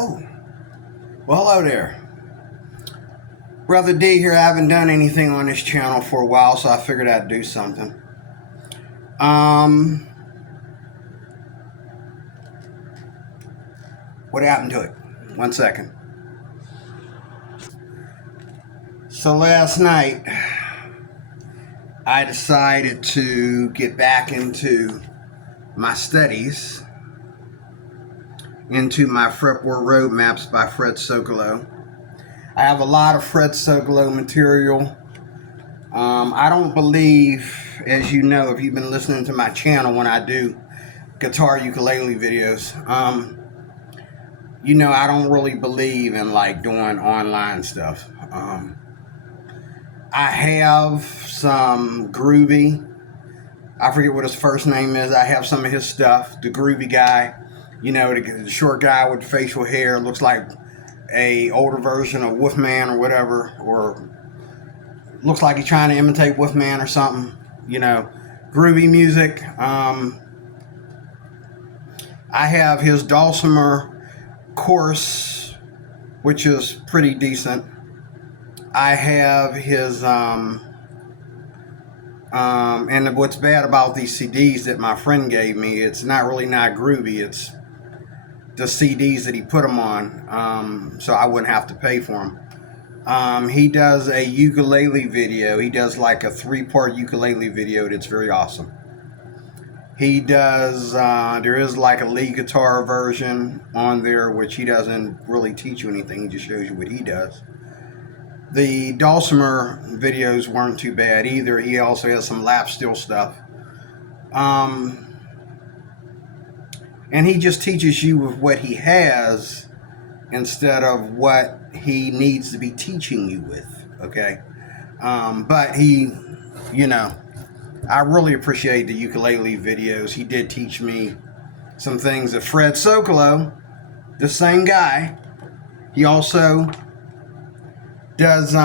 Oh, well, hello there. Brother D here. I haven't done anything on this channel for a while, so I figured I'd do something. What happened to it? 1 second. So last night, I decided to get back into my studies, into my Repertoire roadmaps by Fred Sololow. I have a lot of Fred Sololow material. I don't believe, as you know, if you've been listening to my channel when I do guitar ukulele videos, I don't really believe in like doing online stuff. I have some Groovy. I forget what his first name is. I have some of his stuff. The Groovy guy, the short guy with facial hair, looks like a older version of Wolfman or whatever, or looks like he's trying to imitate Wolfman or something. Groovy music. I have his Dulcimer course, which is pretty decent. I have his and what's bad about these CDs that my friend gave me, it's not groovy. It's the CDs that he put them on, so I wouldn't have to pay for them. He does a ukulele video. He does like a 3-part ukulele video that's very awesome. He does, there is like a lead guitar version on there, which he doesn't really teach you anything. He just shows you what he does. The Dulcimer videos weren't too bad either. He also has some lap steel stuff. And he just teaches you with what he has instead of what he needs to be teaching you with, okay? But he, I really appreciate the ukulele videos. He did teach me some things that Fred Sololow, the same guy, he also does, he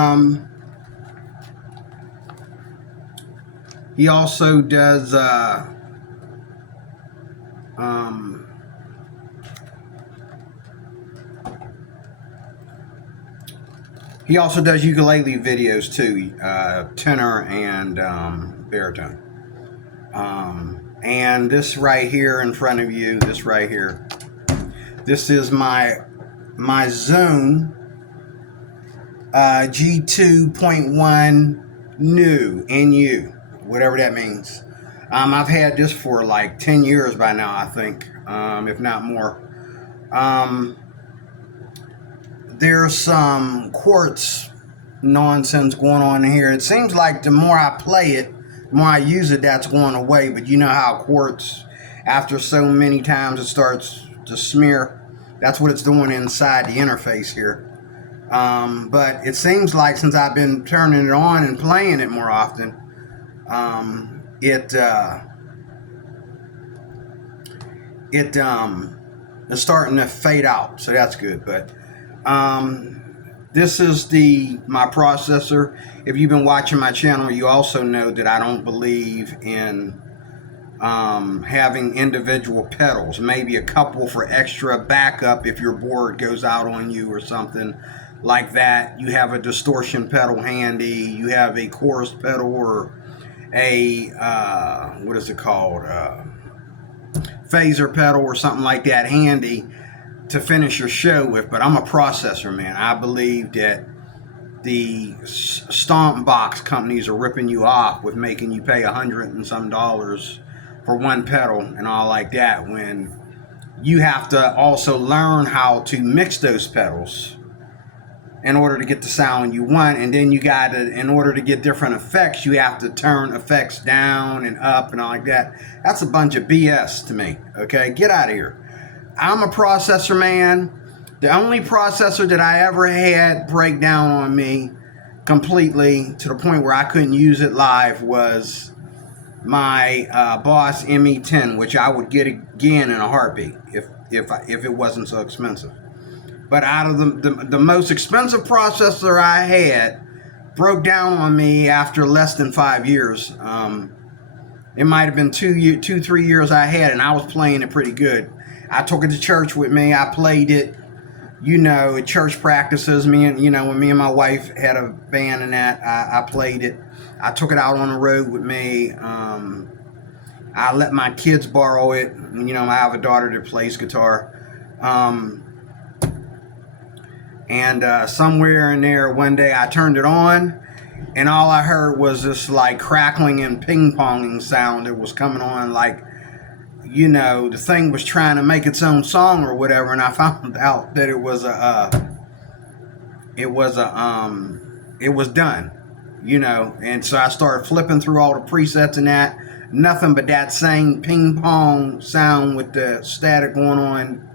also does ukulele videos too, tenor and baritone. And this right here in front of you, this right here, this is my Zone G2.1 new, NU, whatever that means. I've had this for like 10 years by now, I think, if not more. There's some quartz nonsense going on here. It seems like the more I play it, the more I use it, that's going away. But you know how quartz, after so many times, it starts to smear. That's what it's doing inside the interface here. But it seems like since I've been turning it on and playing it more often, it's starting to fade out, so that's good. But this is my processor. If you've been watching my channel, you also know that I don't believe in having individual pedals. Maybe a couple for extra backup if your board goes out on you or something like that. You have a distortion pedal handy. You have a chorus pedal or a what is it called? Phaser pedal or something like that handy to finish your show with. But I'm a processor man. I believe that the stomp box companies are ripping you off with making you pay $100 and some for one pedal and all like that, when you have to also learn how to mix those pedals in order to get the sound you want. And then you got to, in order to get different effects, you have to turn effects down and up and all like that. That's a bunch of BS to me, okay? Get out of here. I'm a processor man. The only processor that I ever had break down on me completely to the point where I couldn't use it live was my Boss ME10, which I would get again in a heartbeat if it wasn't so expensive. But out of the most expensive processor I had broke down on me after less than 5 years. It might have been 3 years I had, and I was playing it pretty good. I took it to church with me. I played it you know, at church practices, when me and my wife had a band and that, I played it. I took it out on the road with me. I let my kids borrow it. You know, I have a daughter that plays guitar. And somewhere in there one day I turned it on, and all I heard was this like crackling and ping-ponging sound that was coming on, like, you know, the thing was trying to make its own song or whatever. And I found out that it was done, you know. And so I started flipping through all the presets and that, nothing but that same ping pong sound with the static going on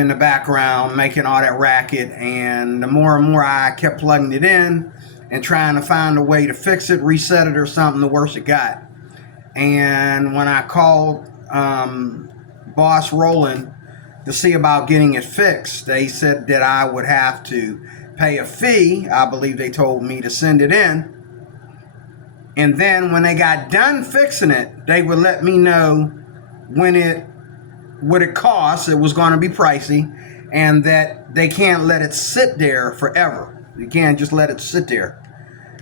in the background, making all that racket. And the more and more I kept plugging it in and trying to find a way to fix it, reset it or something, the worse it got. And when I called Boss Roland to see about getting it fixed, they said that I would have to pay a fee. I believe they told me to send it in. And then when they got done fixing it, they would let me know what it cost. It was going to be pricey, and that they can't let it sit there forever. You can't just let it sit there.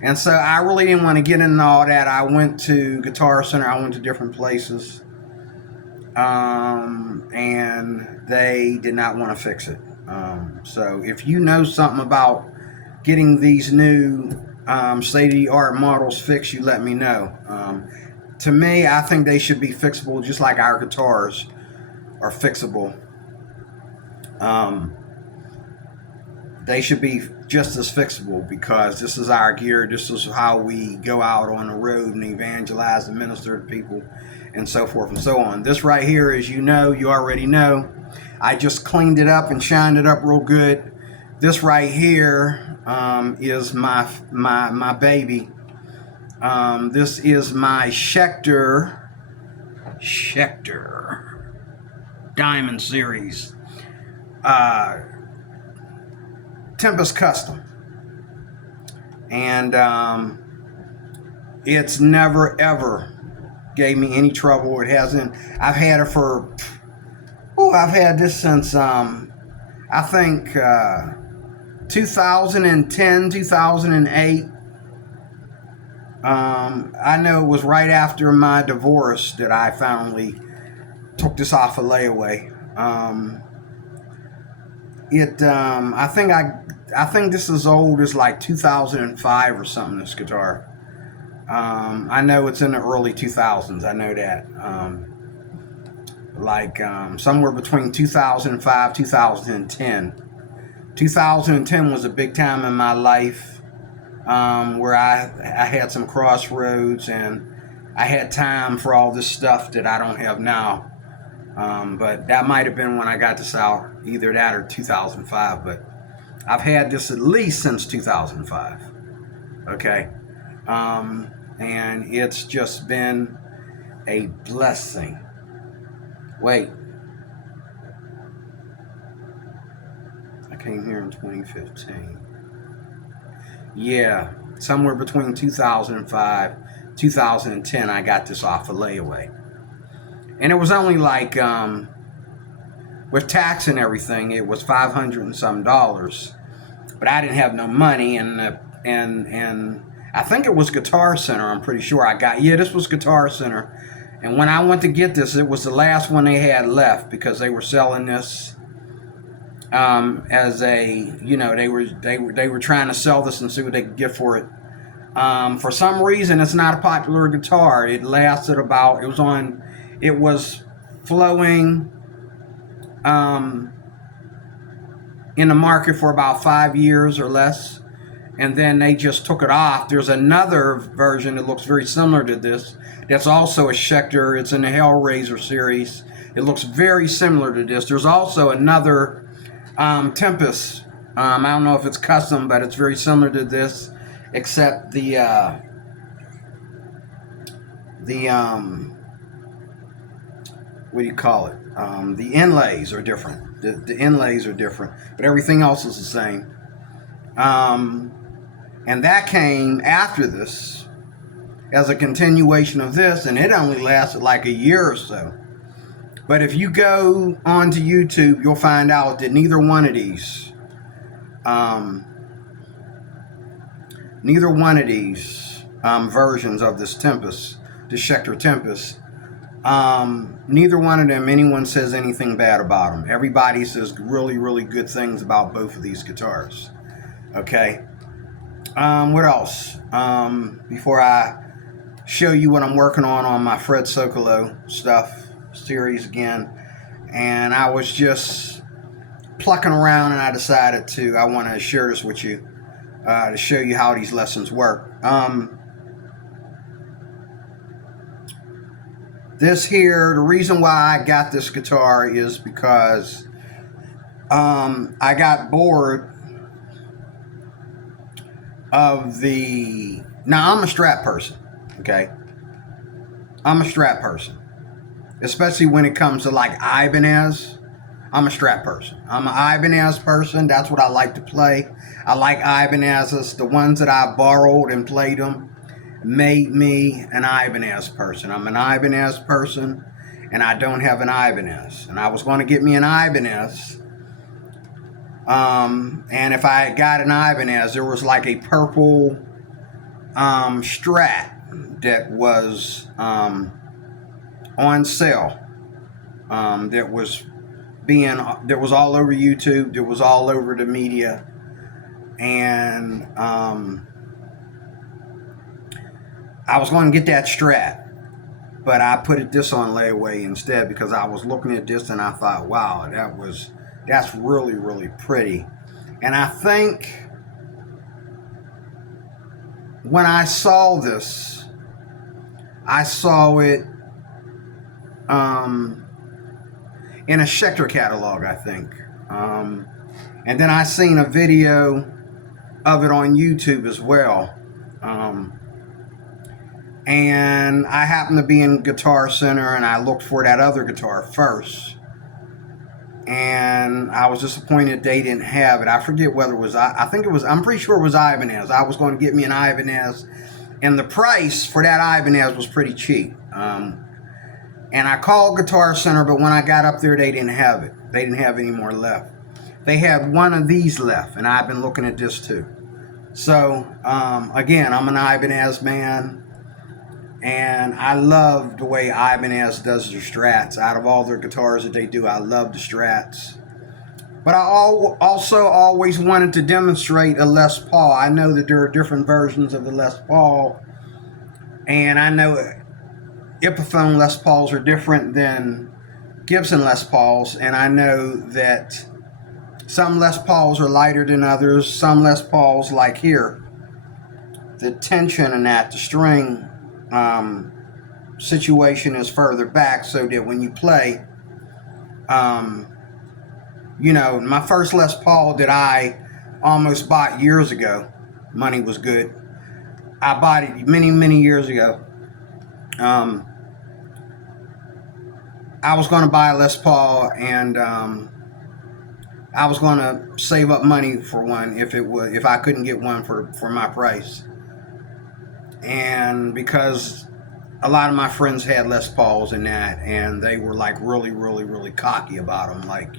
And so I really didn't want to get into all that. I went to Guitar Center. I went to different places. And they did not want to fix it. So if you know something about getting these new state-of-the-art models fixed, you let me know. To me, I think they should be fixable just like our guitars are fixable. They should be just as fixable, because this is our gear. This is how we go out on the road and evangelize and minister to people and so forth and so on. This right here, as you know, you already know, I just cleaned it up and shined it up real good. This right here is my baby. This is my Schecter Diamond Series Tempest Custom, and it's never ever gave me any trouble. It hasn't. I've had it for I've had this since I think 2010, 2008. I know it was right after my divorce that I finally took this off of layaway. I think this is old as like 2005 or something, this guitar. I know it's in the early 2000s. I know that. Somewhere between 2005, 2010. 2010 was a big time in my life, where I had some crossroads and I had time for all this stuff that I don't have now. But that might have been when I got this out, either that or 2005. But I've had this at least since 2005. Okay. And it's just been a blessing. Wait. I came here in 2015. Yeah, somewhere between 2005, 2010, I got this off of layaway. And it was only like, with tax and everything, it was $500 and some dollars. But I didn't have no money, and I think it was Guitar Center, I'm pretty sure this was Guitar Center. And when I went to get this, it was the last one they had left, because they were selling this as a, they were trying to sell this and see what they could get for it. For some reason, it's not a popular guitar. It lasted about, it was flowing in the market for about 5 years or less, and then they just took it off. There's another version that looks very similar to this that's also a Schecter. It's in the Hellraiser series. It looks very similar to this. There's also another Tempest. I don't know if it's custom, but it's very similar to this, except the what do you call it? The inlays are different. The inlays are different, but everything else is the same. And that came after this as a continuation of this, and it only lasted like a year or so. But if you go onto YouTube, you'll find out that neither one of these versions of this Tempest, the Schecter Tempest, neither one of them, anyone says anything bad about them. Everybody says really, really good things about both of these guitars. Okay. What else? Before I show you what I'm working on my Fred Sololow stuff series again, and I was just plucking around, and I decided I want to share this with you to show you how these lessons work. This here, the reason why I got this guitar is because I got bored of now I'm a Strat person, okay? I'm a Strat person, especially when it comes to like Ibanez. I'm a Strat person. I'm an Ibanez person. That's what I like to play. I like Ibanezes. The ones that I borrowed and played them made me an Ibanez person. I'm an Ibanez person, and I don't have an Ibanez. And I was going to get me an Ibanez. And if I got an Ibanez, there was like a purple Strat that was on sale. That was all over YouTube. That was all over the media, and I was going to get that Strat, but I put this on layaway instead because I was looking at this and I thought, wow, that's really, really pretty. And I think when I saw this, I saw it in a Schecter catalog, I think. And then I seen a video of it on YouTube as well. And I happened to be in Guitar Center, and I looked for that other guitar first. And I was disappointed they didn't have it. I forget whether it was, I'm pretty sure it was Ibanez. I was going to get me an Ibanez, and the price for that Ibanez was pretty cheap. And I called Guitar Center, but when I got up there, they didn't have it. They didn't have any more left. They had one of these left, and I've been looking at this too. So, again, I'm an Ibanez man. And I love the way Ibanez does their Strats. Out of all their guitars that they do, I love the Strats. But I also always wanted to demonstrate a Les Paul. I know that there are different versions of the Les Paul. And I know Epiphone Les Pauls are different than Gibson Les Pauls. And I know that some Les Pauls are lighter than others. Some Les Pauls, like here, the tension in that, the string situation is further back, so that when you play, my first Les Paul that I almost bought years ago, money was good. I bought it many, many years ago. I was going to buy a Les Paul, and I was going to save up money for one if I couldn't get one for my price. And because a lot of my friends had Les Pauls in that, and they were like really, really, really cocky about them. Like,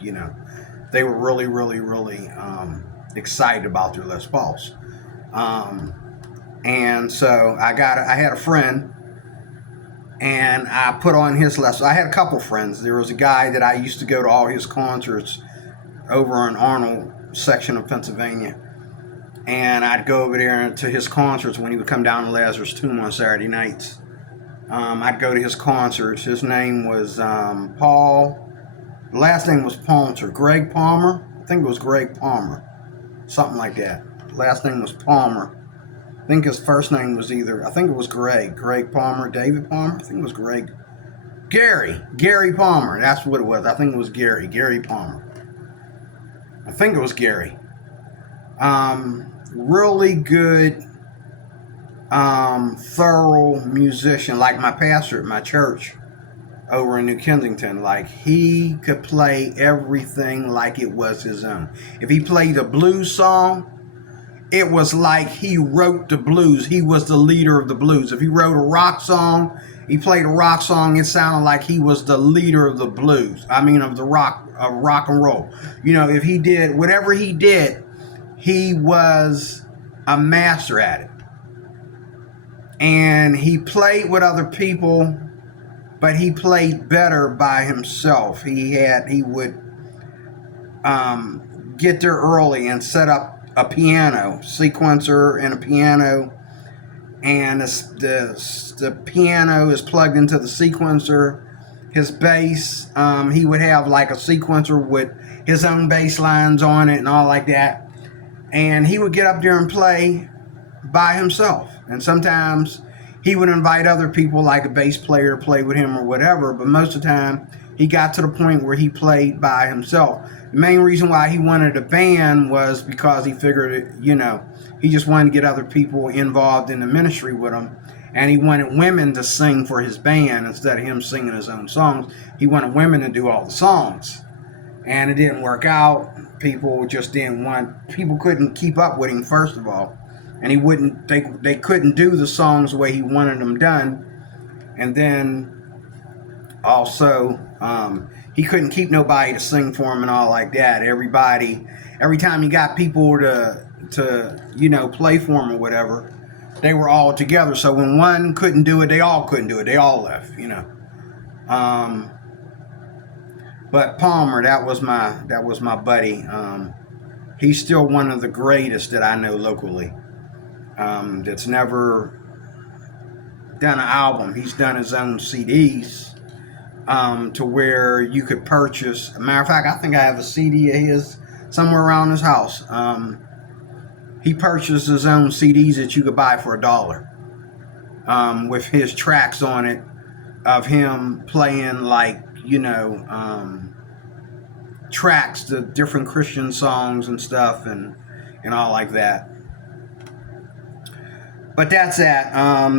they were really, really, really excited about their Les Pauls. And so I had a friend, and I put on his Les. I had a couple friends. There was a guy that I used to go to all his concerts over in Arnold section of Pennsylvania. And I'd go over there to his concerts when he would come down to Lazarus Tomb on Saturday nights. I'd go to his concerts. His name was Paul. The last name was Palmer. Greg Palmer. I think it was Greg Palmer. Something like that. Last name was Palmer. I think his first name was Greg Palmer, David Palmer. I think it was Gary Palmer. That's what it was. I think it was Gary Palmer. I think it was Gary. Really good, thorough musician, like my pastor at my church over in New Kensington. Like, he could play everything like it was his own. If he played a blues song, it was like he wrote the blues. He was the leader of the blues. If he wrote a rock song, he played a rock song, it sounded like he was the leader of the blues. I mean, of the rock and roll. You know, if he did whatever he did, he was a master at it. And he played with other people, but he played better by himself. He would get there early and set up a piano sequencer and a piano, and the piano is plugged into the sequencer. His bass, he would have like a sequencer with his own bass lines on it and all like that, and he would get up there and play by himself. And sometimes he would invite other people, like a bass player, to play with him or whatever, but most of the time he got to the point where he played by himself. The main reason why he wanted a band was because he figured, you know, he just wanted to get other people involved in the ministry with him, and he wanted women to sing for his band instead of him singing his own songs. He wanted women to do all the songs, and it didn't work out. People couldn't keep up with him, first of all, and they couldn't do the songs the way he wanted them done, and then also he couldn't keep nobody to sing for him and all like that. Every time he got people to you know, play for him or whatever, they were all together. So when one couldn't do it, they all couldn't do it. They all left, you know. But Palmer, that was my buddy. He's still one of the greatest that I know locally. That's never done an album. He's done his own CDs. To where you could purchase. As a matter of fact, I think I have a CD of his somewhere around his house. He purchased his own CDs that you could buy for $1, with his tracks on it of him playing, like, you know, tracks to different Christian songs and stuff and all like that. But that's that.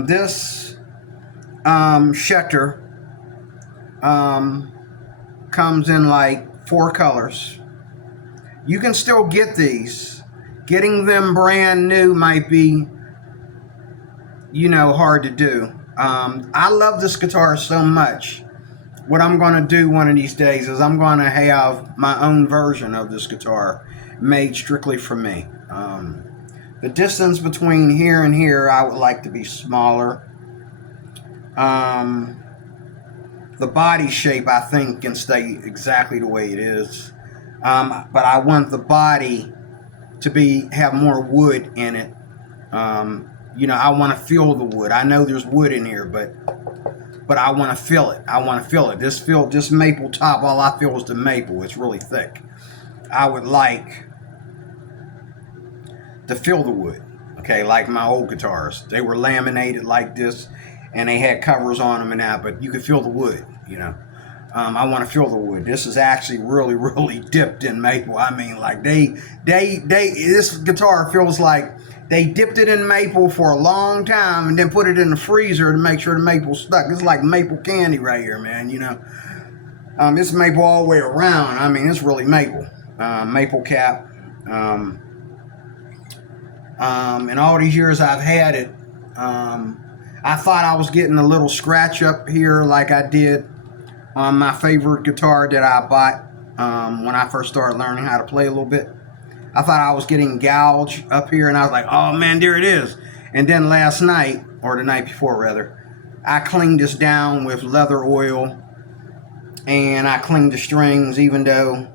This Schecter comes in like 4 colors. You can still get these. Getting them brand new might be, you know, hard to do. I love this guitar so much. What I'm going to do one of these days is I'm going to have my own version of this guitar made strictly for me. The distance between here and here I would like to be smaller. The body shape, I think, can stay exactly the way it is. But I want the body to have more wood in it. You know, I want to feel the wood. I know there's wood in here, but I want to feel it. I want to feel it. This maple top, all I feel is the maple. It's really thick. I would like to feel the wood. Okay, like my old guitars. They were laminated like this, and they had covers on them and that, but you could feel the wood, you know. I want to feel the wood. This is actually really, really dipped in maple. I mean, like this guitar feels like they dipped it in maple for a long time and then put it in the freezer to make sure the maple stuck. It's like maple candy right here, man, you know. It's maple all the way around. I mean, it's really maple. Maple cap. And all these years I've had it, I thought I was getting a little scratch up here like I did on my favorite guitar that I bought when I first started learning how to play a little bit. I thought I was getting gouge up here, and I was like, oh man, there it is. And then last night, or the night before rather, I cleaned this down with leather oil, and I cleaned the strings, even though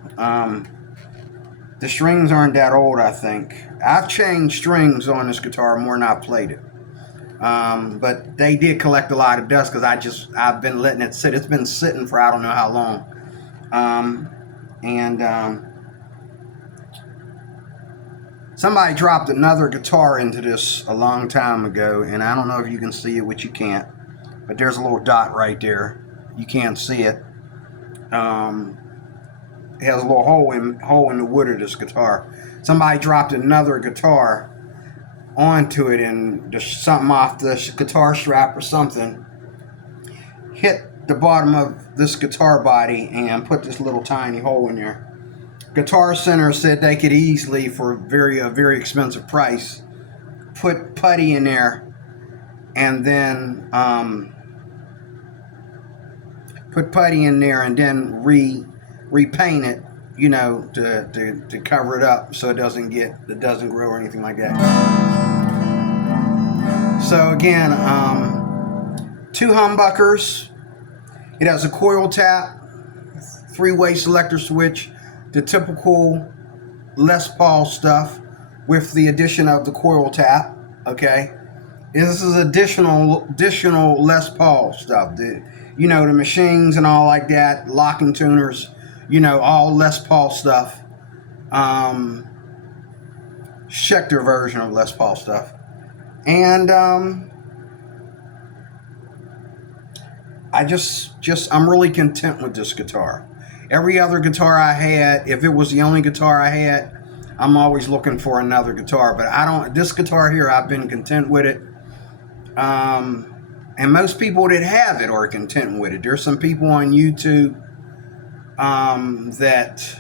the strings aren't that old, I think. I've changed strings on this guitar more than I've played it. But they did collect a lot of dust because I've been letting it sit. It's been sitting for I don't know how long. Somebody dropped another guitar into this a long time ago, and I don't know if you can see it, which you can't, but there's a little dot right there. You can't see it. It has a little hole in the wood of this guitar. Somebody dropped another guitar onto it, and something off the guitar strap or something hit the bottom of this guitar body and put this little tiny hole in there. Guitar Center said they could easily, for a very expensive price, put putty in there and then put putty in there and then repaint it, you know, to cover it up so it doesn't grow or anything like that. So again, 2 humbuckers. It has a coil tap, 3-way selector switch, the typical Les Paul stuff with the addition of the coil tap. Okay, this is additional Les Paul stuff. You know, the machines and all like that, locking tuners, you know, all Les Paul stuff. Schecter version of Les Paul stuff. And I'm really content with this guitar. Every other guitar I had, if it was the only guitar I had, I'm always looking for another guitar. But this guitar here, I've been content with it. And most people that have it are content with it. There's some people on YouTube that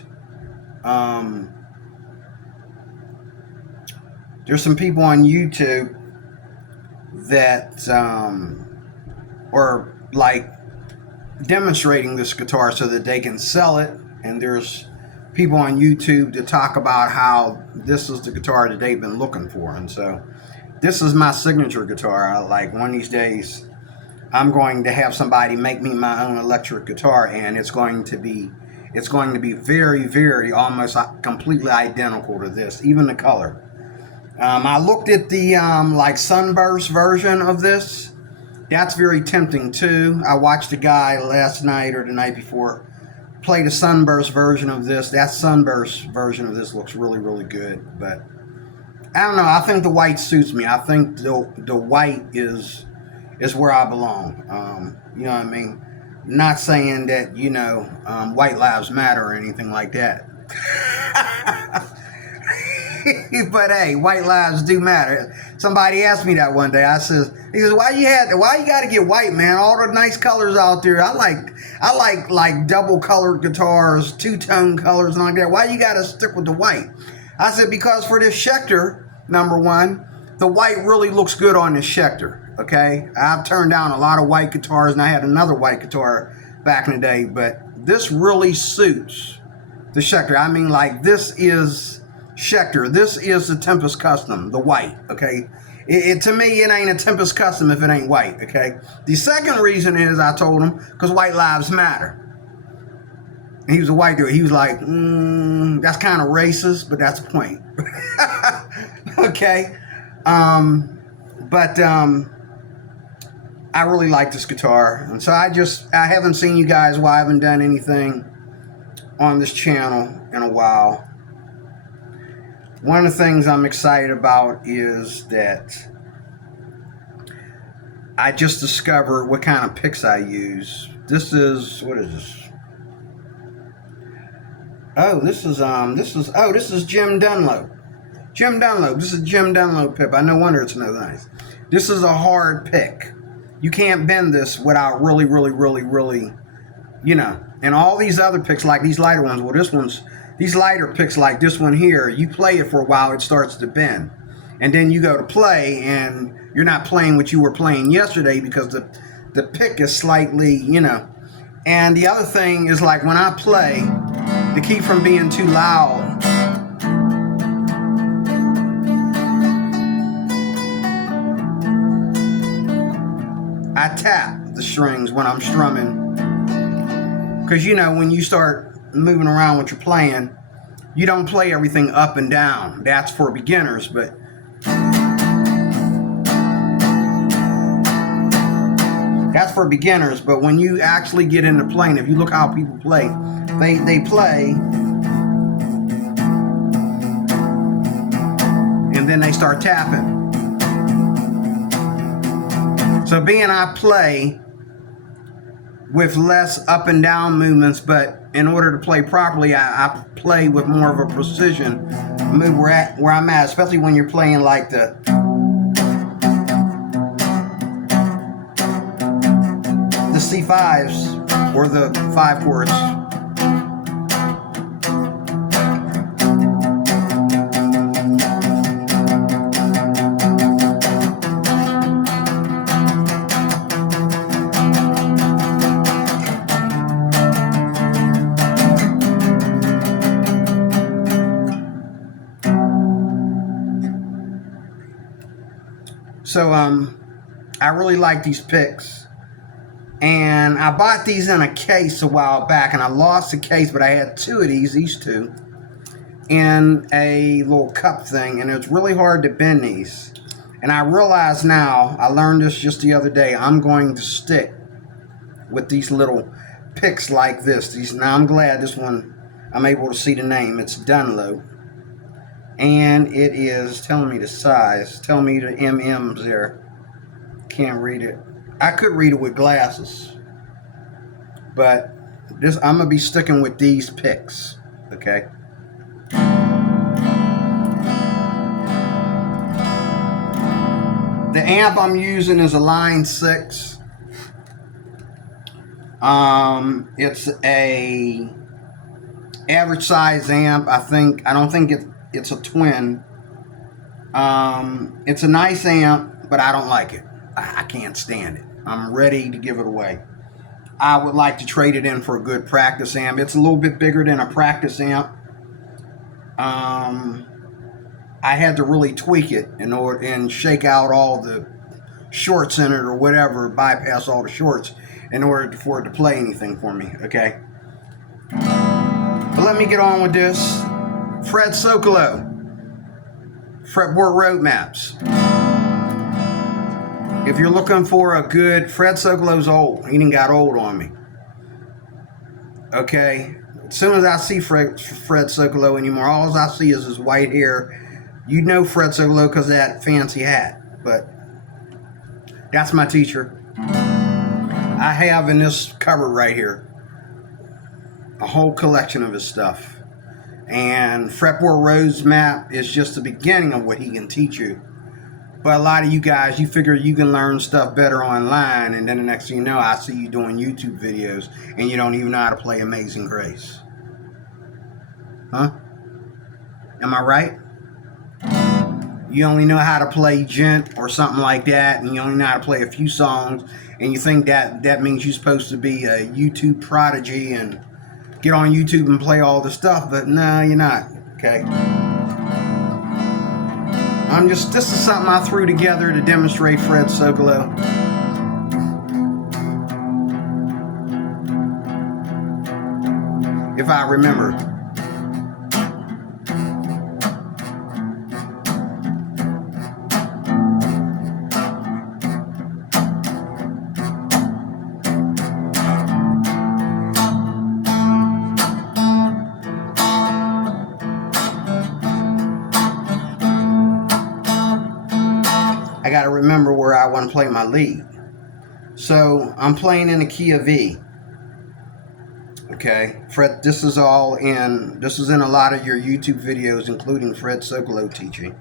are like demonstrating this guitar so that they can sell it, and there's people on YouTube to talk about how this is the guitar that they've been looking for. And so this is my signature guitar. Like, one of these days I'm going to have somebody make me my own electric guitar, and it's going to be very, very, almost completely identical to this, even the color. I looked at the like sunburst version of this. That's very tempting too. I watched a guy last night or the night before play the sunburst version of this. That sunburst version of this looks really, really good. But I don't know. I think the white suits me. I think the white is where I belong. You know what I mean? Not saying that, you know, white lives matter or anything like that. But hey, white lives do matter. Somebody asked me that one day. He says, why you got to get white, man? All the nice colors out there. I like double colored guitars, 2-tone colors and like that. Why you got to stick with the white? I said, because for this Schecter, number one, the white really looks good on this Schecter. Okay, I've turned down a lot of white guitars, and I had another white guitar back in the day, but this really suits the Schecter. I mean, like, this is Schecter. This is the Tempest Custom, the white. Okay, to me, it ain't a Tempest Custom if it ain't white. Okay, the second reason is, I told him, because white lives matter. And he was a white dude. He was like, that's kind of racist, but that's the point. Okay, but I really like this guitar, and so I haven't seen you guys while I haven't done anything on this channel in a while. One of the things I'm excited about is that I just discovered what kind of picks I use. What is this? This is Jim Dunlop. Jim Dunlop. This is Jim Dunlop pip. No wonder it's no nice. This is a hard pick. You can't bend this without really, really, really, really, you know. And all these other picks, like these lighter ones, these lighter picks like this one here, you play it for a while, it starts to bend. And then you go to play, and you're not playing what you were playing yesterday because the pick is slightly, you know. And the other thing is, like, when I play, to keep from being too loud, I tap the strings when I'm strumming. Because, you know, when you start moving around what you're playing, you don't play everything up and down. That's for beginners, but when you actually get into playing, if you look how people play, they play and then they start tapping. So being I play with less up and down movements, but in order to play properly, I play with more of a precision, move where I'm at, especially when you're playing like the C5s or the 5 chords. So I really like these picks. And I bought these in a case a while back, and I lost the case, but I had two of these two, in a little cup thing, and it's really hard to bend these. And I realize now, I learned this just the other day, I'm going to stick with these little picks like this. Now I'm glad this one, I'm able to see the name. It's Sololow. And it is telling me the size, telling me the MMs there. Can't read it. I could read it with glasses, but this, I'm gonna be sticking with these picks. Okay. The amp I'm using is a Line 6. It's a average size amp. I don't think it's a twin. It's a nice amp, but I don't like it. I can't stand it. I'm ready to give it away. I would like to trade it in for a good practice amp. It's a little bit bigger than a practice amp. I had to really tweak it in order and shake out all the shorts in it or whatever, bypass all the shorts in order for it to play anything for me. Okay. But let me get on with this. Fred Sololow, Fretboard Road Maps. If you're looking for a good, Fred Sololow's old. He done got old on me. Okay. As soon as I see Fred Sololow anymore, all I see is his white hair. You know Fred Sololow because of that fancy hat. But that's my teacher. I have in this cupboard right here a whole collection of his stuff. And Fretboard Road Map is just the beginning of what he can teach you. But a lot of you guys, you figure you can learn stuff better online, and then the next thing you know, I see you doing YouTube videos, and you don't even know how to play Amazing Grace. Huh? Am I right? You only know how to play Gent or something like that, and you only know how to play a few songs, and you think that means you're supposed to be a YouTube prodigy and get on YouTube and play all the stuff, but no, you're not. Okay? This is something I threw together to demonstrate Fred Sololow. If I remember. I got to remember where I want to play my lead. So I'm playing in the key of V. Okay, Fred. This is in a lot of your YouTube videos, including Fred Sololow teaching.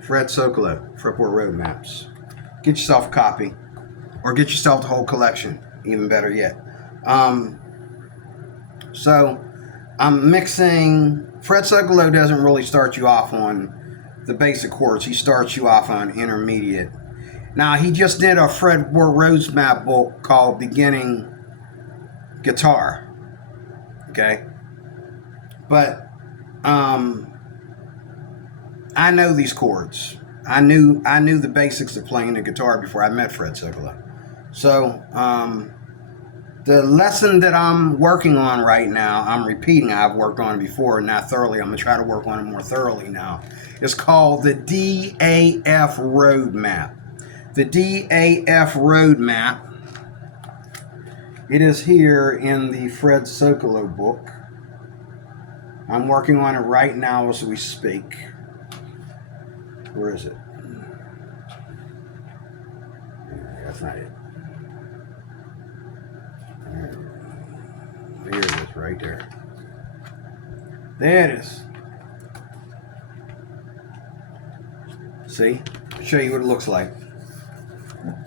Fred Sololow, Fretboard Road Maps. Get yourself a copy, or get yourself the whole collection. Even better yet. So I'm mixing. Fred Sololow doesn't really start you off on the basic chords. He starts you off on intermediate. Now, he just did a Fretboard Road Map book called Beginning Guitar. Okay? But I know these chords. I knew the basics of playing the guitar before I met Fred Sololow. So the lesson that I'm working on right now, I'm repeating. I've worked on it before, not thoroughly. I'm going to try to work on it more thoroughly now. It's called the DAF Road Map. The DAF Road Map. It is here in the Fred Sololow book. I'm working on it right now as we speak. Where is it? That's not it. There it is, right there. There it is. See? I'll show you what it looks like.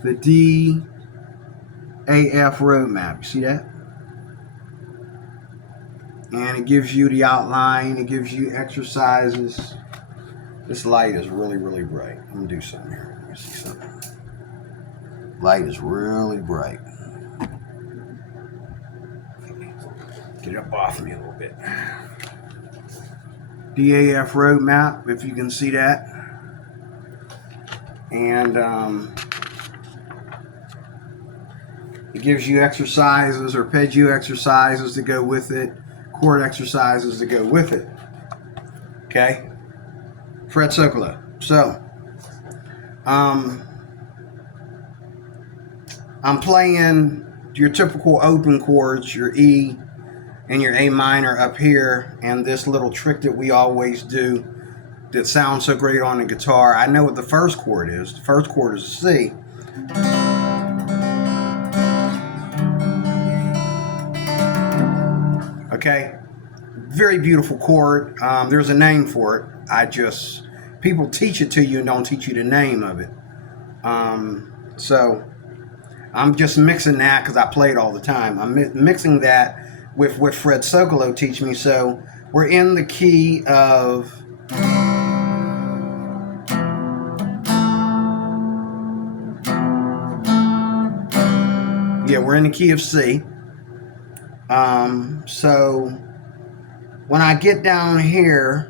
The DAF Road Map. You see that? And it gives you the outline. It gives you exercises. This light is really, really bright. I'm going to do something here. Let me see something. Light is really bright. Get up off me a little bit. DAF Road Map, if you can see that. and it gives you exercises, arpeggio exercises to go with it, chord exercises to go with it. Okay, Fred Sololow. So, I'm playing your typical open chords, your E and your A minor up here, and this little trick that we always do that sounds so great on the guitar. I know what the first chord is. The first chord is a C. Okay, very beautiful chord. There's a name for it. People teach it to you and don't teach you the name of it. So I'm just mixing that because I play it all the time. I'm mixing that with what Fred Sololow teach me. So we're in the key of we're in the key of C. So when I get down here,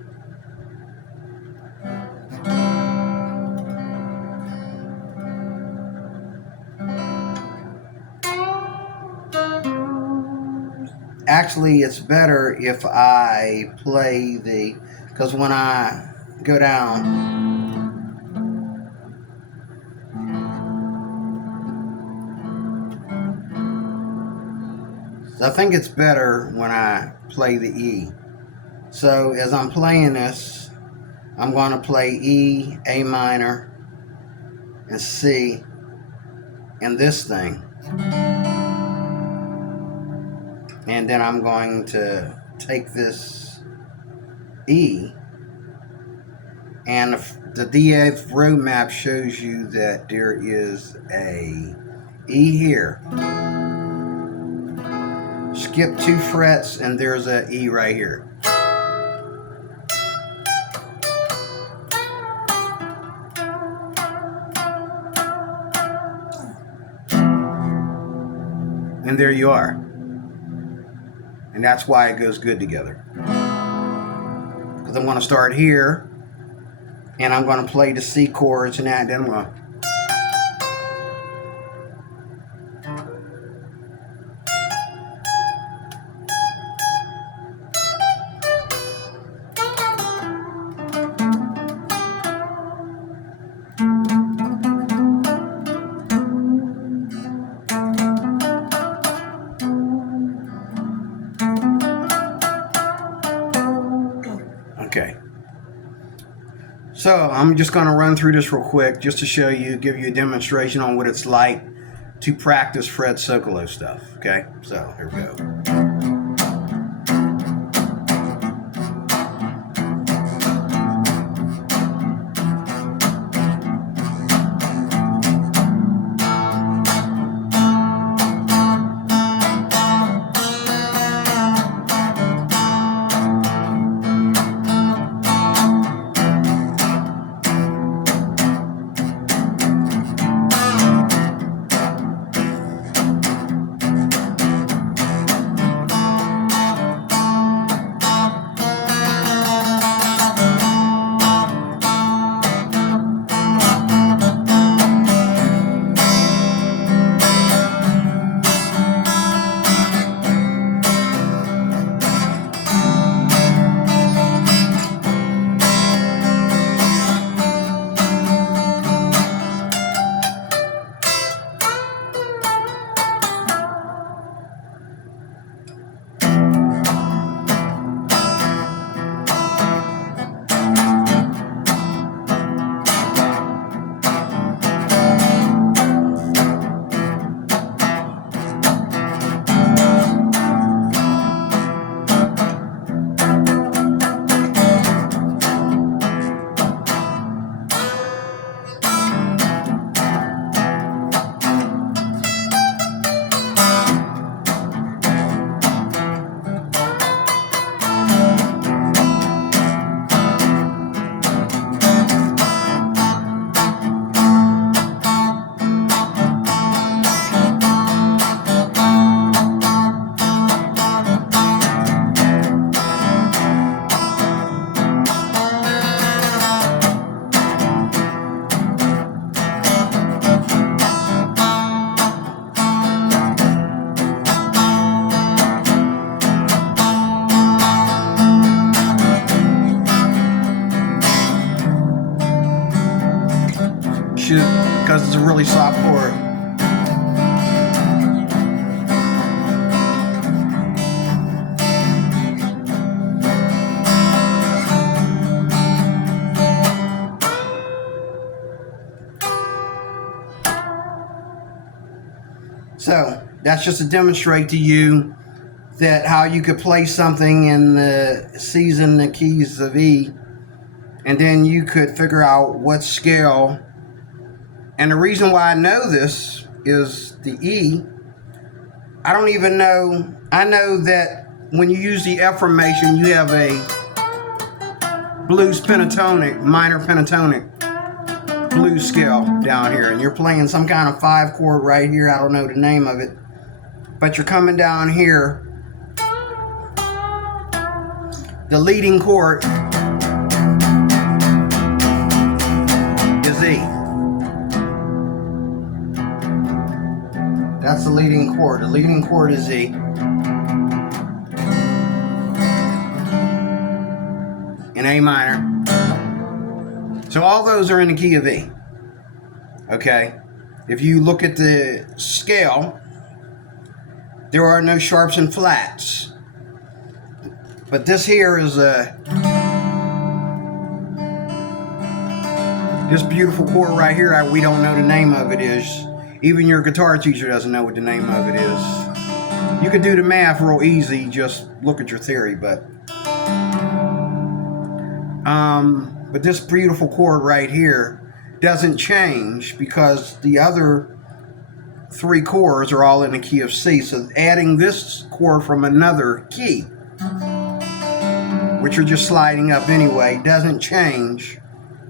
actually it's better if I play because when I go down, I think it's better when I play the E. So as I'm playing this, I'm going to play E, A minor, and C, and this thing. And then I'm going to take this E, and the DF roadmap shows you that there is a E here. Skip 2 frets and there's a E right here. And there you are. And that's why it goes good together. Because I'm going to start here and I'm going to play the C chords and that, and then I'm going to okay. So I'm just going to run through this real quick just to show you, give you a demonstration on what it's like to practice Fred Sololow stuff. Okay, so here we go. is a really soft chord. So that's just to demonstrate to you that how you could play something in the C's and the keys of E, and then you could figure out what scale. And the reason why I know this is the E. I don't even know. I know that when you use the F formation, you have a blues pentatonic, minor pentatonic blues scale down here, and you're playing some kind of 5 chord right here. I don't know the name of it, but you're coming down here. The leading chord is E. That's the leading chord. The leading chord is E. In A minor. So all those are in the key of E. Okay? If you look at the scale, there are no sharps and flats. But this here is this beautiful chord right here, we don't know the name of it is. Even your guitar teacher doesn't know what the name of it is. You could do the math real easy, just look at your theory, but this beautiful chord right here doesn't change because the other 3 chords are all in the key of C. So adding this chord from another key, which are just sliding up anyway, doesn't change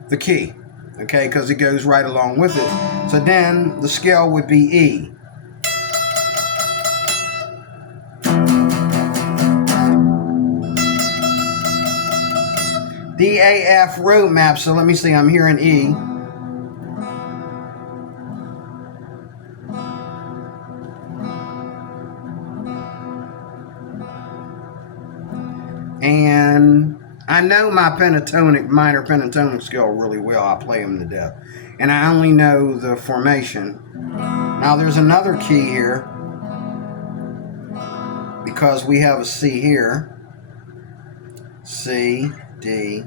the key, okay, because it goes right along with it. So then the scale would be E. DAF roadmap, so let me see, I'm here in E. And I know my pentatonic, minor pentatonic scale really well. I play them to death. And I only know the formation. Now there's another key here, because we have a C here. C, D,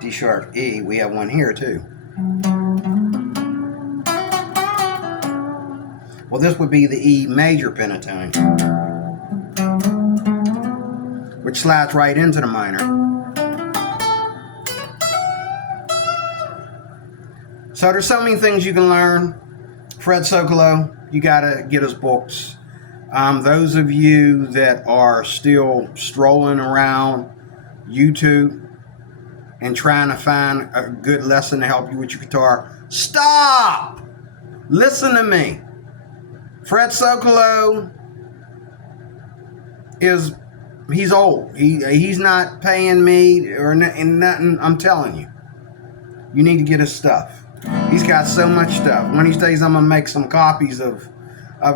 D sharp, E. We have one here too. Well, this would be the E major pentatonic, which slides right into the minor. So there's so many things you can learn. Fred Sololow, you gotta get his books. Those of you that are still strolling around YouTube and trying to find a good lesson to help you with your guitar, stop! Listen to me. Fred Sololow he's old. He's not paying me or nothing. I'm telling you, you need to get his stuff. He's got so much stuff. One of these days, I'm gonna make some copies of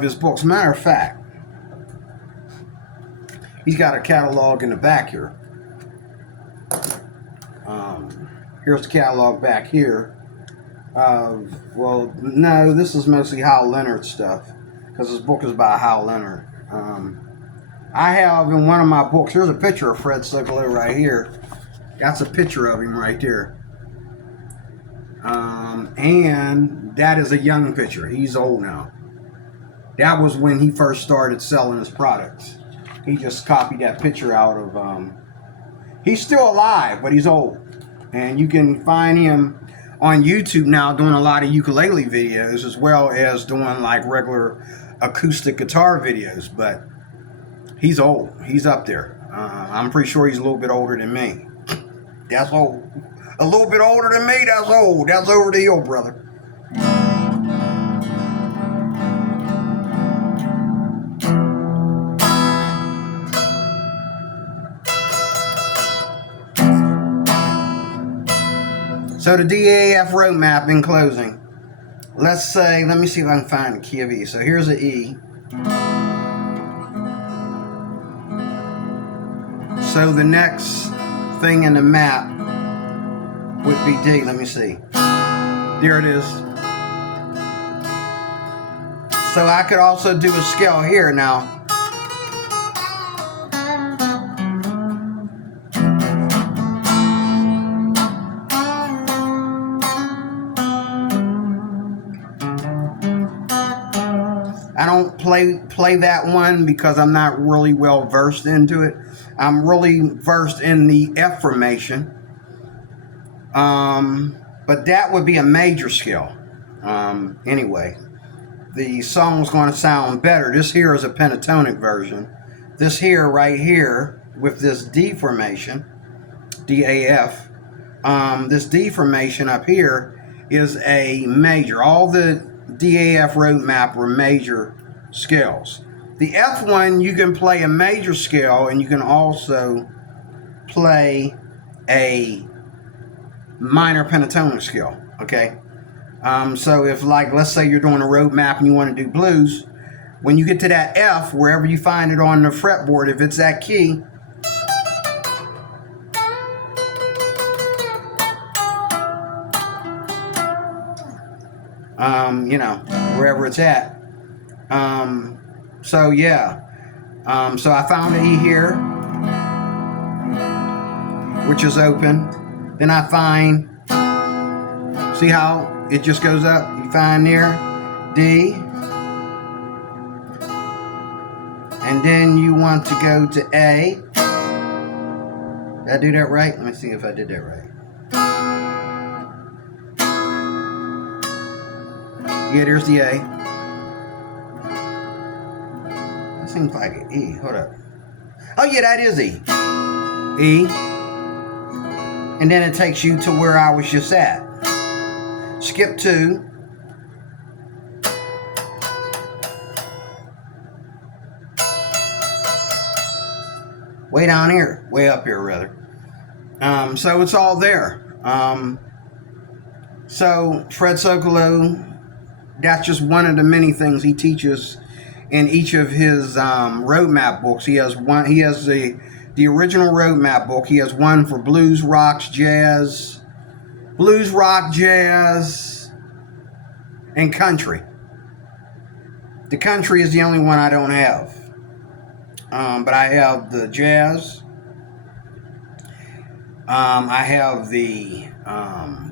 his books. Matter of fact, he's got a catalog in the back here. Here's the catalog back here. Well, no, this is mostly Hal Leonard stuff, because his book is by Hal Leonard. I have in one of my books, here's a picture of Fred Sololow right here. That's a picture of him right there. And that is a young picture. He's old now. That was when he first started selling his products. He just copied that picture out of, he's still alive, but he's old. And you can find him on YouTube now doing a lot of ukulele videos, as well as doing like regular acoustic guitar videos, but he's old. He's up there. I'm pretty sure he's a little bit older than me. That's old. A little bit older than me, that's old. That's over the hill, brother. So the DAF roadmap in closing. Let's say, let me see if I can find the key of E. So here's an E. So the next thing in the map would be D. Let me see. There it is. So I could also do a scale here now. I don't play that one because I'm not really well versed into it. I'm really versed in the F formation. But that would be a major scale. Anyway, the song's going to sound better. This here is a pentatonic version. This here, right here, with this D formation, D-A-F, this D formation up here is a major. All the DAF roadmap were major scales. The F one, you can play a major scale, and you can also play a minor pentatonic scale. Okay, so if, like, let's say you're doing a roadmap and you want to do blues, when you get to that F, wherever you find it on the fretboard, if it's that key, you know, wherever it's at. So yeah, so I found an E here, which is open. Then I find, see how it just goes up? You find there, D, and then you want to go to A. Did I do that right? Let me see if I did that right. Yeah, there's the A. That seems like an E. Hold up. Oh yeah, that is E. E. And then it takes you to where I was just at. Skip 2. Way down here. Way up here, rather. So it's all there. So Fred Sololow, that's just one of the many things he teaches in each of his roadmap books. He has one. He has the original roadmap book. He has one for blues, rock, jazz, and country. The country is the only one I don't have, but I have the jazz. I have the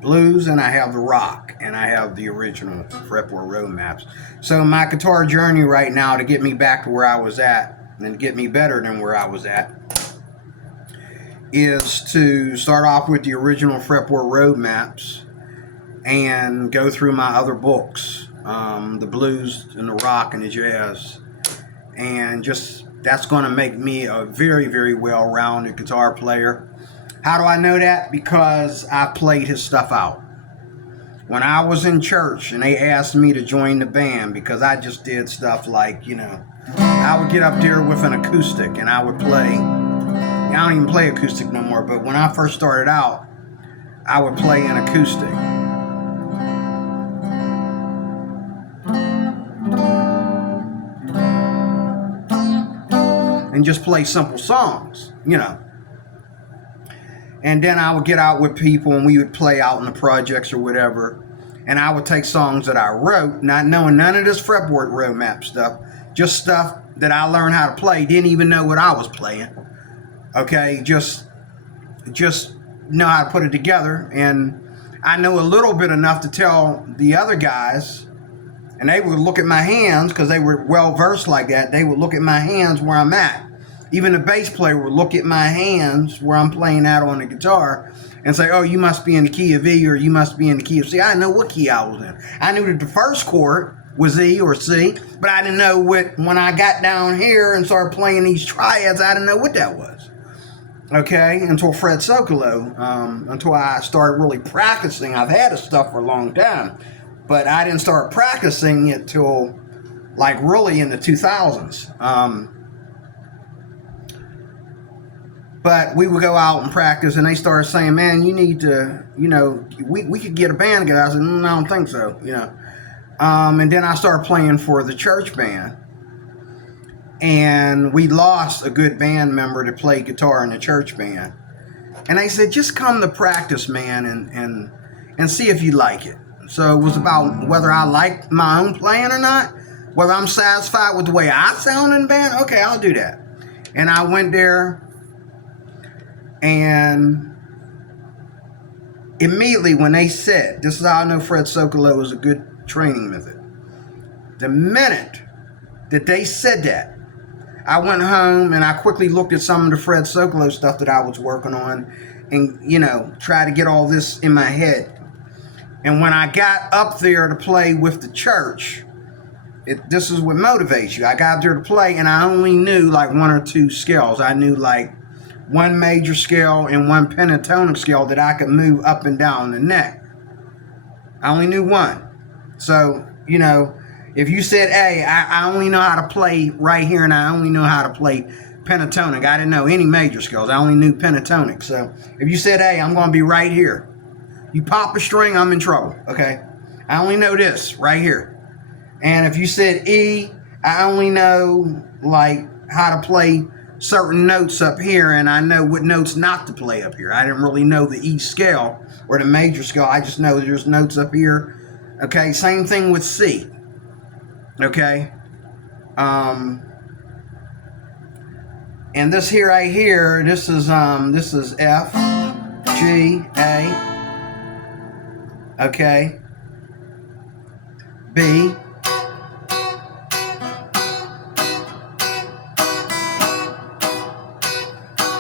blues, and I have the rock, and I have the original Repertoire roadmaps. So my guitar journey right now, to get me back to where I was at and get me better than where I was at, is to start off with the original Repertoire roadmaps and go through my other books, the blues and the rock and the jazz, and just, that's going to make me a very, very well-rounded guitar player. How do I know that? Because I played his stuff out. When I was in church and they asked me to join the band, because I just did stuff like, you know, I would get up there with an acoustic and I would play. I don't even play acoustic no more, but when I first started out, I would play an acoustic. And just play simple songs, you know. And then I would get out with people and we would play out in the projects or whatever. And I would take songs that I wrote, not knowing none of this fretboard roadmap stuff, just stuff that I learned how to play, didn't even know what I was playing. Okay, just know how to put it together. And I know a little bit enough to tell the other guys, and they would look at my hands, because they were well versed like that. They would look at my hands where I'm at. Even the bass player would look at my hands where I'm playing out on the guitar and say, oh, you must be in the key of E, or you must be in the key of C. I didn't know what key I was in. I knew that the first chord was E or C, but I didn't know what, when I got down here and started playing these triads, I didn't know what that was. Okay, until Fred Sololow, until I started really practicing. I've had this stuff for a long time, but I didn't start practicing it till like really in the 2000s. But we would go out and practice, and they started saying, man, you need to, you know, we could get a band together. I said, I don't think so, you know. And then I started playing for the church band. And we lost a good band member to play guitar in the church band. And they said, just come to practice, man, and see if you like it. So it was about whether I liked my own playing or not. Whether I'm satisfied with the way I sound in the band, okay, I'll do that. And I went there, and immediately when they said, this is how I know Fred Sololow is a good training method. The minute that they said that, I went home and I quickly looked at some of the Fred Sololow stuff that I was working on and, try to get all this in my head. And when I got up there to play with the church, this is what motivates you. I got up there to play, and I only knew like one or two scales. I knew like one major scale and one pentatonic scale that I could move up and down the neck. I only knew one. So, if you said A, I only know how to play right here, and I only know how to play pentatonic. I didn't know any major scales. I only knew pentatonic. So if you said A, I'm going to be right here. You pop a string, I'm in trouble, okay? I only know this right here. And if you said E, I only know like how to play certain notes up here, and I know what notes not to play up here. I didn't really know the E scale or the major scale. I just know there's notes up here. Okay, same thing with C. Okay. And this here right here, this is F, G, A. Okay. B.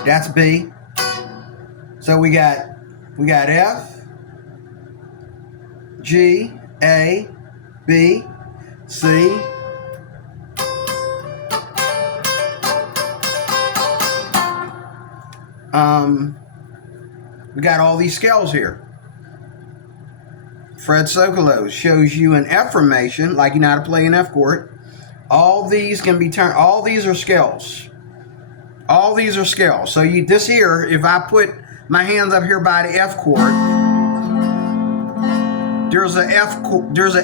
That's B. So we got F, G, A, B, C. We got all these scales here. Fred Sololow shows you an F formation, like you know how to play an F chord. All these can be turned. All these are scales. All these are scales. So this here, if I put my hands up here by the F chord, there's a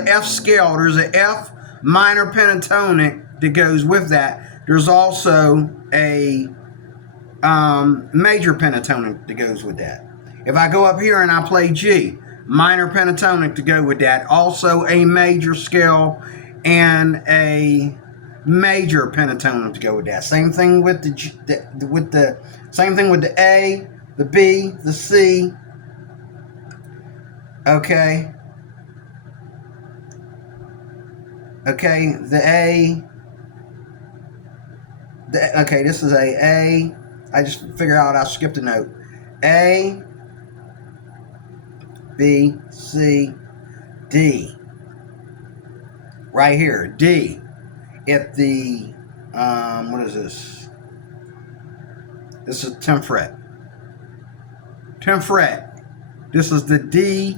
F scale. There's a F minor pentatonic that goes with that. There's also a major pentatonic that goes with that. If I go up here and I play G, minor pentatonic to go with that, also a major scale and a major pentatonic to go with that. Same thing with same thing with the A, the B, the C. Okay. Okay, the A. Okay, this is A. I just figured out I skipped a note. A, B, C, D. Right here, D. If the, what is this? This is 10th fret. 10th fret. This is the D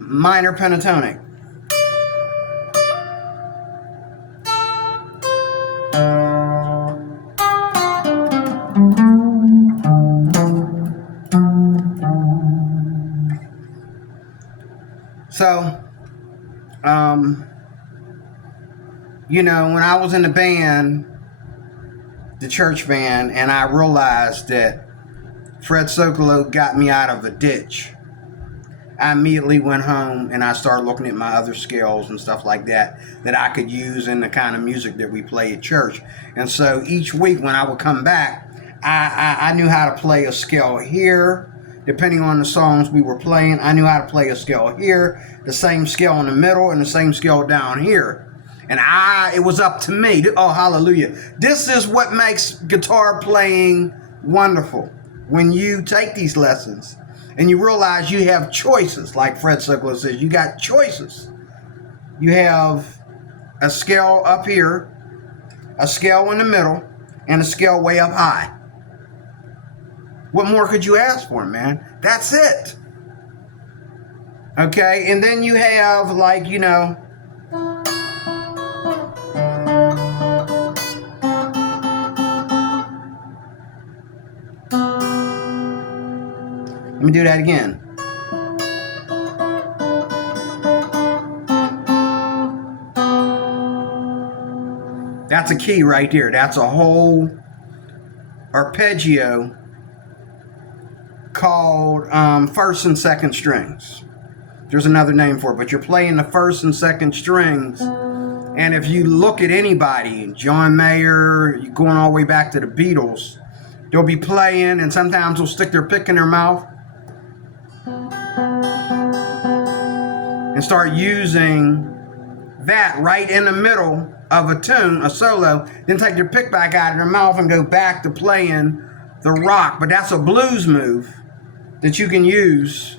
minor pentatonic. So, when I was in the band, the church band, and I realized that Fred Sololow got me out of a ditch, I immediately went home and I started looking at my other scales and stuff like that I could use in the kind of music that we play at church. And so each week when I would come back, I knew how to play a scale here. Depending on the songs we were playing, I knew how to play a scale here, the same scale in the middle, and the same scale down here. And it was up to me. Oh, hallelujah. This is what makes guitar playing wonderful. When you take these lessons and you realize you have choices, like Fred Sololow says, you got choices. You have a scale up here, a scale in the middle, and a scale way up high. What more could you ask for, man? That's it. Okay, and then you have let me do that again. That's a key right there. That's a whole arpeggio called first and second strings. There's another name for it, but you're playing the first and second strings. And if you look at anybody, John Mayer, you're going all the way back to the Beatles, they'll be playing and sometimes they'll stick their pick in their mouth and start using that right in the middle of a tune, a solo, then take their pick back out of their mouth and go back to playing the rock. But that's a blues move that you can use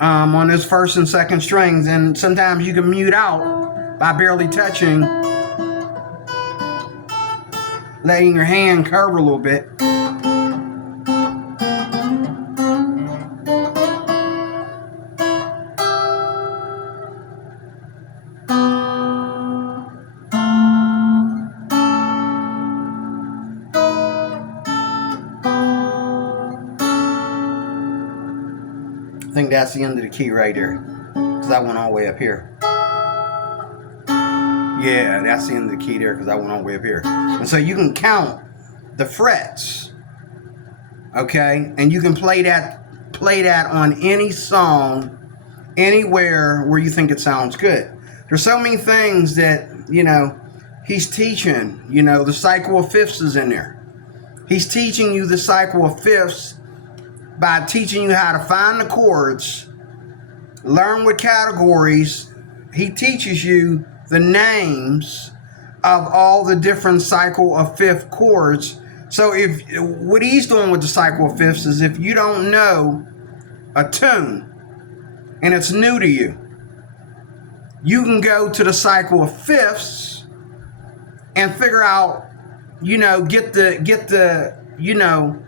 on those first and second strings, and sometimes you can mute out by barely touching, letting your hand curve a little bit. I think that's the end of the key right there, because I went all the way up here. Yeah, that's the end of the key there, because I went all the way up here. And so you can count the frets, okay? And you can play that on any song, anywhere where you think it sounds good. There's so many things that, you know, he's teaching. You know, the cycle of fifths is in there. He's teaching you the cycle of fifths by teaching you how to find the chords, learn what categories. He teaches you the names of all the different cycle of fifth chords. So if what he's doing with the cycle of fifths is, if you don't know a tune and it's new to you, you can go to the cycle of fifths and figure out, you know, get the you know,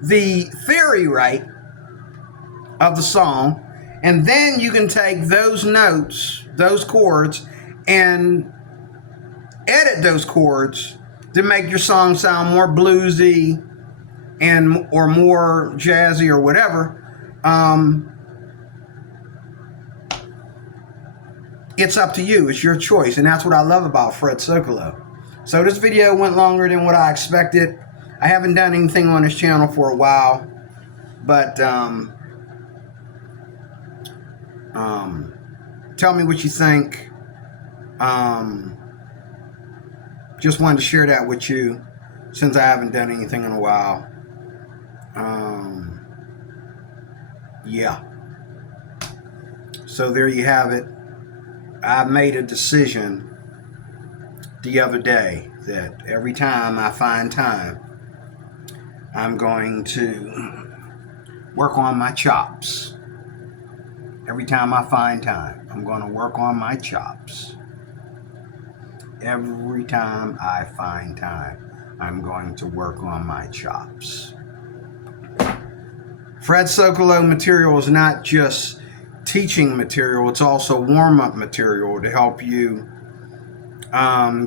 the theory right of the song, and then you can take those notes, those chords, and edit those chords to make your song sound more bluesy and or more jazzy or whatever. It's up to you. It's your choice, and that's what I love about Fred Sololow. So this video went longer than what I expected. I haven't done anything on this channel for a while, but tell me what you think. Just wanted to share that with you since I haven't done anything in a while. Yeah. So there you have it. I made a decision the other day that every time I find time, I'm going to work on my chops. Every time I find time, I'm going to work on my chops. Every time I find time, I'm going to work on my chops. Fred Sololow material is not just teaching material, it's also warm-up material to help you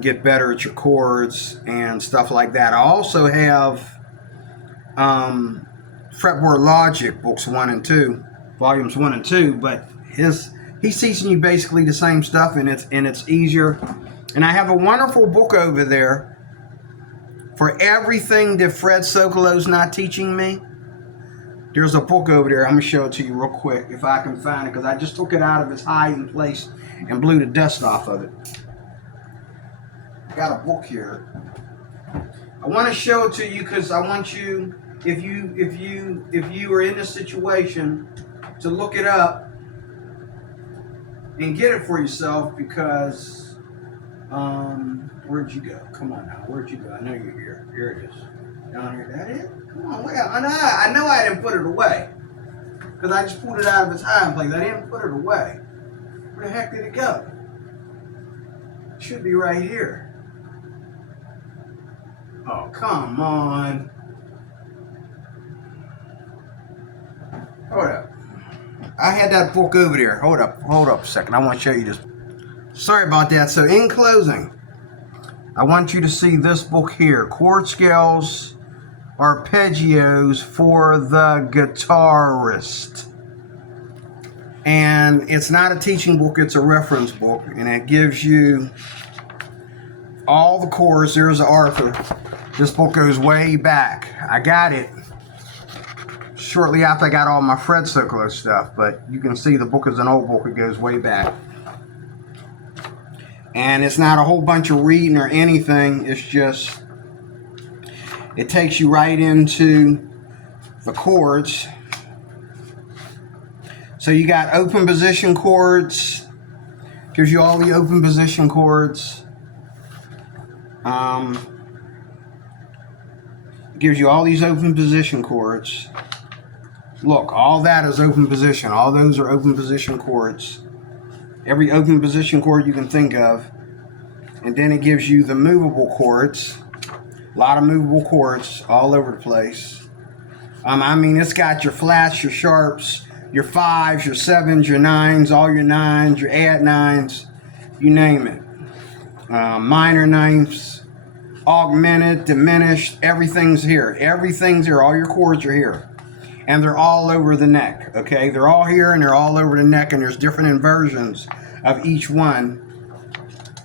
get better at your chords and stuff like that. I also have Fretboard Logic books 1 and 2, volumes 1 and 2, but he's teaching you basically the same stuff, and it's easier. And I have a wonderful book over there for everything that Fred Sololow's not teaching me. There's a book over there. I'm gonna show it to you real quick if I can find it, because I just took it out of its hiding place and blew the dust off of it. I got a book here. I want to show it to you because I want you, if you are in a situation, to look it up and get it for yourself, because where'd you go? Come on now, where'd you go? I know you're here. Here it is. Down here. That it? Come on, wait. I know I didn't put it away, because I just pulled it out of its hiding place. I didn't put it away. Where the heck did it go? It should be right here. Oh, come on. Hold up. I had that book over there. Hold up a second. I want to show you this. Sorry about that. So in closing, I want you to see this book here, Chord Scales, Arpeggios for the Guitarist. And it's not a teaching book, it's a reference book, and it gives you all the chords. There's Arthur. This book goes way back. I got it shortly after I got all my Fred Sololow stuff, but you can see the book is an old book. It goes way back. And it's not a whole bunch of reading or anything. It's just, it takes you right into the chords. So you got open position chords. Gives you all the open position chords. Gives you all these open position chords. Look, all that is open position. All those are open position chords. Every open position chord you can think of. And then it gives you the movable chords. A lot of movable chords all over the place. I mean, it's got your flats, your sharps, your 5s, your 7s, your 9s, all your 9s, your add 9s, you name it. Minor 9ths. Augmented, diminished, everything's here. Everything's here. All your chords are here. And they're all over the neck, okay? They're all here and they're all over the neck, and there's different inversions of each one,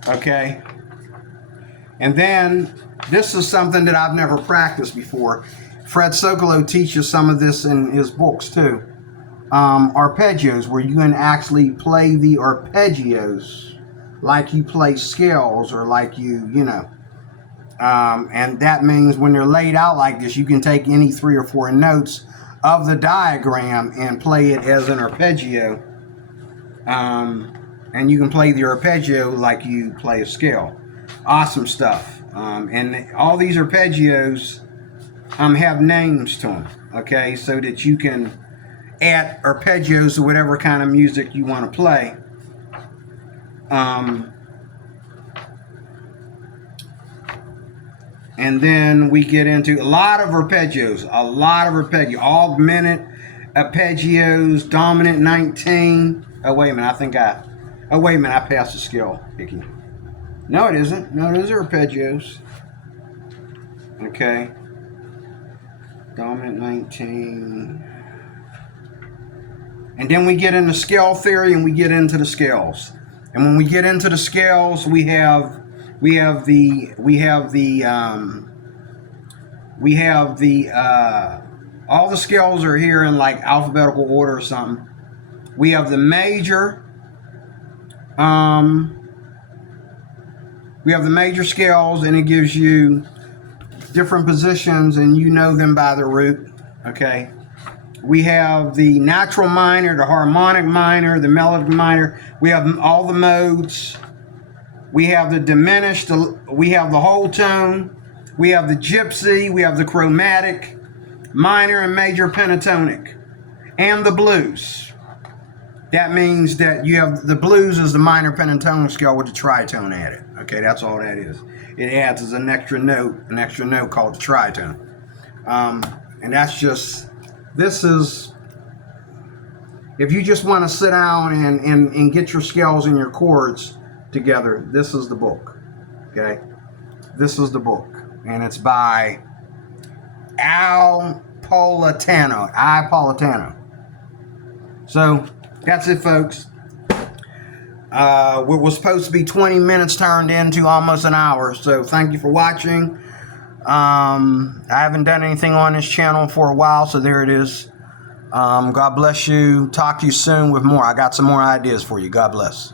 okay? And then, this is something that I've never practiced before. Fred Sololow teaches some of this in his books, too. Arpeggios, where you can actually play the arpeggios like you play scales, or like you know. And that means when they're laid out like this, you can take any 3 or 4 notes of the diagram and play it as an arpeggio. And you can play the arpeggio like you play a scale. Awesome stuff. And all these arpeggios have names to them, okay, so that you can add arpeggios to whatever kind of music you want to play. And then we get into a lot of arpeggios, augmented arpeggios, dominant 19. Oh, wait a minute, I passed the scale, Vicky. No, it isn't. No, those are arpeggios. Okay. Dominant 19. And then we get into scale theory, and we get into the scales. And when we get into the scales, we have all the scales are here in like alphabetical order or something. We have the major, scales, and it gives you different positions, and you know them by the root, okay? We have the natural minor, the harmonic minor, the melodic minor. We have all the modes. We have the diminished, we have the whole tone, we have the gypsy, we have the chromatic, minor and major pentatonic, and the blues. That means that you have the blues is the minor pentatonic scale with the tritone added. Okay, that's all that is. It adds as an extra note called the tritone. And that's just, this is, if you just want to sit down and get your scales and your chords together, this is the book, okay? This is the book, and it's by Politano. So that's it, folks. What was supposed to be 20 minutes turned into almost an hour, so thank you for watching. I haven't done anything on this channel for a while, so there it is. God bless you. Talk to you soon with more. I got some more ideas for you. God bless.